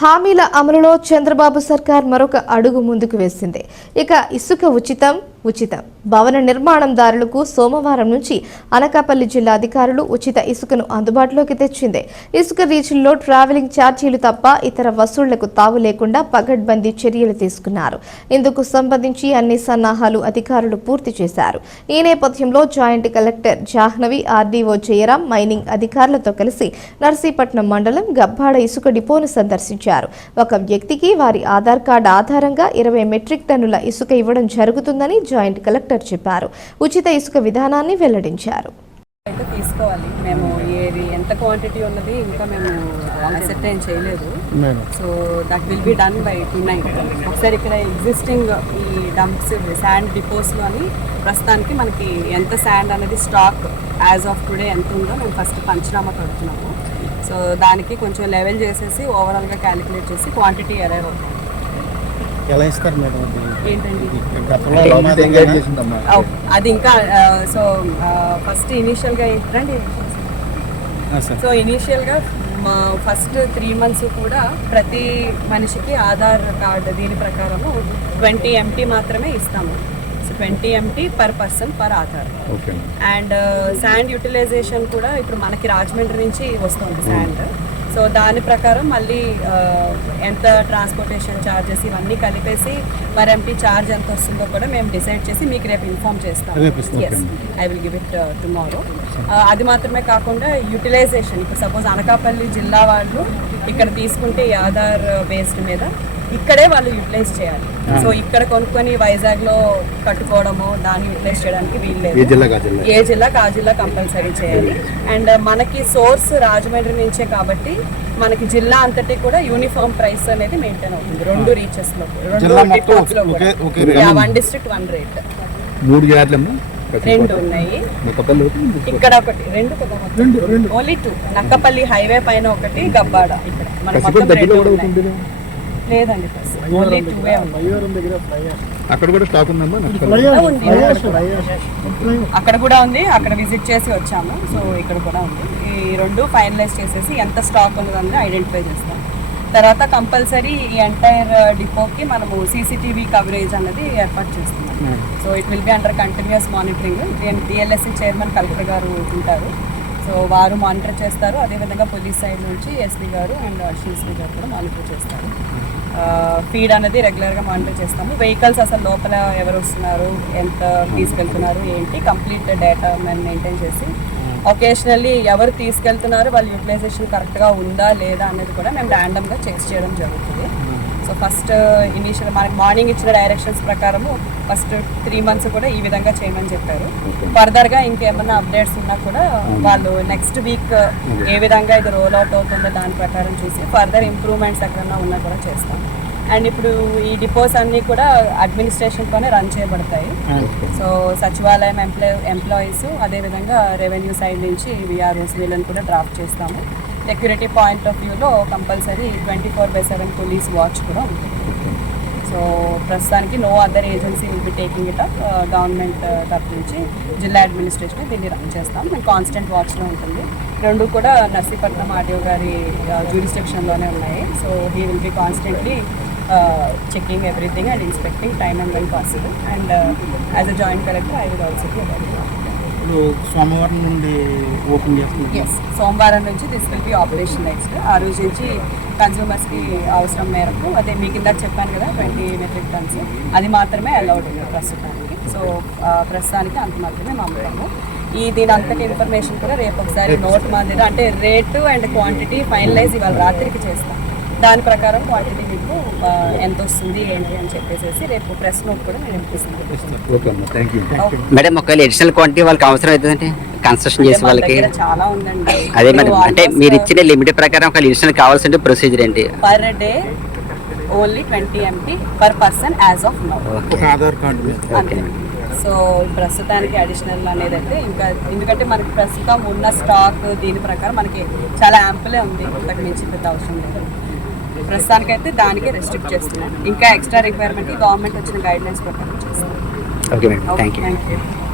హామీల అమలులో చంద్రబాబు సర్కార్ మరొక అడుగు ముందుకు వేసింది. ఇక ఇసుక ఉచితం ఉచిత భవన నిర్మాణందారులకు సోమవారం నుంచి అనకాపల్లి జిల్లా అధికారులు ఉచిత ఇసుకను అందుబాటులోకి తెచ్చింది. ఇసుక రీచ్ల్లో ట్రావెలింగ్ ఛార్జీలు తప్ప ఇతర వసూళ్ళకు తావు లేకుండా పగడ్బందీ చర్యలు తీసుకున్నారు. ఇందుకు సంబంధించి అన్ని సన్నాహాలు అధికారులు పూర్తి చేశారు. ఈ నేపథ్యంలో joint collector Jahnavi RDO Jayaram mining అధికారులతో కలిసి నర్సీపట్నం మండలం గబ్బాడ ఇసుక డిపోను సందర్శించారు. ఒక వ్యక్తికి వారి ఆధార్ కార్డు ఆధారంగా ఇరవై మెట్రిక్ టన్నుల ఇసుక ఇవ్వడం జరుగుతుందని జాయింట్ కలెక్టర్ చెప్పారు. ఉచిత ఇసుక విధానాన్ని వెల్లడించారు. అయితే తీసుకోవాలి? మేము ఏది ఎంత క్వాంటిటీ ఉన్నది ఇంకా మేము అసెప్ట్ ఏం చేయలేదు. So that will be done by tonight ఒకసారి ఇక్కడ ఎగ్జిస్టింగ్ ఈ డంప్స్ శాండ్ డిపోస్లో అని ప్రస్తుతానికి మనకి ఎంత శాండ్ అనేది స్టాక్ యాజ్ ఆఫ్ టుడే ఎంత ఉందో మేము ఫస్ట్ పంచనామా కడుతున్నాము సో దానికి కొంచెం లెవెల్ చేసేసి ఓవరాల్గా క్యాలిక్యులేట్ చేసి క్వాంటిటీ అరైవ్ అవుతాం ఎలా ఇస్తారు మేడం అది? గతంలో ఇంకా సో ఫస్ట్ ఇనీషియల్గా రండి ఆ, సార్. సో ఇనీషియల్గా మా ఫస్ట్ త్రీ మంత్స్ కూడా ప్రతి మనిషికి ఆధార్ కార్డు దీని ప్రకారము ట్వంటీ ఎంటీ మాత్రమే ఇస్తాము. So twenty MT per person per Aadhaar. Okay and sand utilization కూడా ఇప్పుడు మనకి రాజమండ్రి నుంచి వస్తుంది శాండ్ సో దాని ప్రకారం మళ్ళీ ఎంత ట్రాన్స్పోర్టేషన్ ఛార్జెస్ ఇవన్నీ కలిపేసి పర్ ఎంటీ ఛార్జ్ ఎంత వస్తుందో కూడా మేము డిసైడ్ చేసి మీకు రేపు ఇన్ఫామ్ చేస్తాం yes I will give it tomorrow అది మాత్రమే కాకుండా యూటిలైజేషన్ ఇప్పుడు సపోజ్ అనకాపల్లి జిల్లా వాళ్ళు ఇక్కడ తీసుకుంటే ఈ ఆధార్ బేస్డ్ మీద ఇక్కడే వాళ్ళు యూటిలైజ్ చేయాలి. సో ఇక్కడ కొనుక్కొని వైజాగ్లో కట్టుకోవడము దాన్ని యూటిలైజ్ చేయడానికి వీల్లేదు ఏ జిల్లా కా జిల్లా? ఏ జిల్లాకి ఆ జిల్లా కంపల్సరీ చేయాలి. అండ్ మనకి సోర్స్ రాజమండ్రి నుంచే కాబట్టి మనకి జిల్లా అంతటి కూడా యూనిఫామ్ ప్రైస్ అనేది మెయింటైన్ అవుతుంది. రెండు రీచెస్లో రెండు. One district one rate. మూడు రెండు ఉన్నాయి. ఇక్కడ ఒకటి. రెండు ఓన్లీ టూ నక్కపల్లి హైవే పైన ఒకటి గబ్బాడ ఇక్కడ. మన మొత్తం లేదండి ఓన్లీ అక్కడ కూడా స్టాక్ ఉందమ్మా. అక్కడ కూడా ఉంది అక్కడ విజిట్ చేసి వచ్చాము. సో ఇక్కడ కూడా ఉంది. ఈ రెండు ఫైనలైజ్ చేసేసి ఎంత స్టాక్ ఉన్నదని ఐడెంటిఫై చేస్తాం. తర్వాత కంపల్సరీ ఈ ఎంటైర్ డిపోకి మనము సీసీటీవీ కవరేజ్ అన్నది ఏర్పాటు చేస్తున్నాం. So it will be under continuous monitoring DLSC chairman collector గారు ఉంటారు. సో వారు మానిటర్ చేస్తారు. అదేవిధంగా పోలీస్ సైడ్ నుంచి ఎస్పీ గారు అండ్ సిఎస్పీ uh, గారు కూడా మానిటర్ చేస్తారు. Uh, ఫీడ్ అనేది రెగ్యులర్గా మానిటర్ చేస్తాము. వెహికల్స్ అసలు లోపల ఎవరు వస్తున్నారు? ఎంత తీసుకెళ్తున్నారు? ఏంటి? కంప్లీట్ డేటా మేము మెయింటైన్ చేసి ఒకేషనల్లీ ఎవరు తీసుకెళ్తున్నారు? వాళ్ళ యూటిలైజేషన్ కరెక్ట్గా ఉందా లేదా అనేది కూడా మేము ర్యాండమ్గా చెక్ చేయడం జరుగుతుంది. సో ఫస్ట్ ఇనీషియల్ మనకి మార్నింగ్ ఇచ్చిన డైరెక్షన్స్ ప్రకారము ఫస్ట్ త్రీ మంత్స్ కూడా ఈ విధంగా చేయమని చెప్పారు. ఫర్దర్గా ఇంకేమన్నా అప్డేట్స్ ఉన్నా కూడా వాళ్ళు నెక్స్ట్ వీక్ ఏ విధంగా ఇది రోల్ అవుట్ అవుతుందో దాని ప్రకారం చూసి ఫర్దర్ ఇంప్రూవ్మెంట్స్ ఎక్కడన్నా ఉన్నా కూడా చేస్తాం. అండ్ ఇప్పుడు ఈ డిపోస్ అన్నీ కూడా అడ్మినిస్ట్రేషన్తోనే రన్ చేయబడతాయి. సో సచివాలయం ఎంప్లాయ్ ఎంప్లాయీస్ అదేవిధంగా రెవెన్యూ సైడ్ నుంచి విఆర్ఓస్ వీళ్ళని కూడా డ్రాఫ్ట్ చేస్తాము. సెక్యూరిటీ పాయింట్ ఆఫ్ వ్యూలో compulsory twenty four by seven police watch కూడా ఉంటుంది. సో ప్రస్తుతానికి no other agency will be taking it up government తరఫు నుంచి జిల్లా అడ్మినిస్ట్రేషన్ దీన్ని రన్ చేస్తాం. మేము కాన్స్టెంట్ వాచ్లో ఉంటుంది. రెండు కూడా నర్సీపట్నం ఆర్డీఓ గారి uh, జ్యూరిస్ట్రిక్షన్లోనే ఉన్నాయి. So he will be constantly checking everything and inspecting time and when possible and as a joint collector I will also be ఇప్పుడు సోమవారం నుండి ఓపెన్ చేస్తున్నారు. ఎస్ సోమవారం నుంచి this will be operation next ఆ రోజు నుంచి కన్జ్యూమర్స్కి అవసరం మేరకు అదే మీకు ఇందాక చెప్పాను కదా ట్వంటీ మెట్రిక్ టన్స్ అది మాత్రమే అలౌడ్ ఉంది ప్రస్తుతానికి. సో ప్రస్తుతానికి అంత మాత్రమే మామూలు ఈ దీని అంతటి ఇన్ఫర్మేషన్ కూడా రేపు ఒకసారి నోట్ మాదిరి అంటే రేటు అండ్ క్వాంటిటీ ఫైనలైజ్ ఇవాళ రాత్రికి చేస్తాం. దాని ప్రకారం క్వాంటిటీ మీకు ఎంత వస్తుంది ఏంటి అని చెప్పేసి రేపు ప్రెస్ నోట్ కూడా నేను ఇప్పిస్తాను. మేడం ఒకవేళ అడిషనల్ క్వాంటిటీ వాళ్ళకి అవసరం అవుతుందంటే కన్స్ట్రక్షన్ చేసే వాళ్ళకి చాలా ఉందండి. అదే మేడం అంటే మీరు ఇచ్చిన లిమిట్ ప్రకారం ఒక అడిషనల్ కావాల్సిన ప్రొసీజర్ ఏంటి? Per day only twenty MP per person as of now Aadhaar card so ప్రస్తుతానికి అడిషనల్ అనేది అయితే ఇంకా ఎందుకంటే మనకి ప్రస్తుతం ఉన్న స్టాక్ దీని ప్రకారం మనకి చాలా యాంపులే ఉంది. ఇంతకు మించి పెద్ద అవసరం లేదు. ప్రస్తుతానికైతే దానికి రెస్ట్రిక్ట్ చేస్తున్నాం ఇంకా ఎక్స్ట్రా రిక్వైర్మెంట్ గవర్నమెంట్ వచ్చిన గైడ్ లైన్స్ ప్రకారం చేస్తాం ఓకే మేడం థ్యాంక్ యూ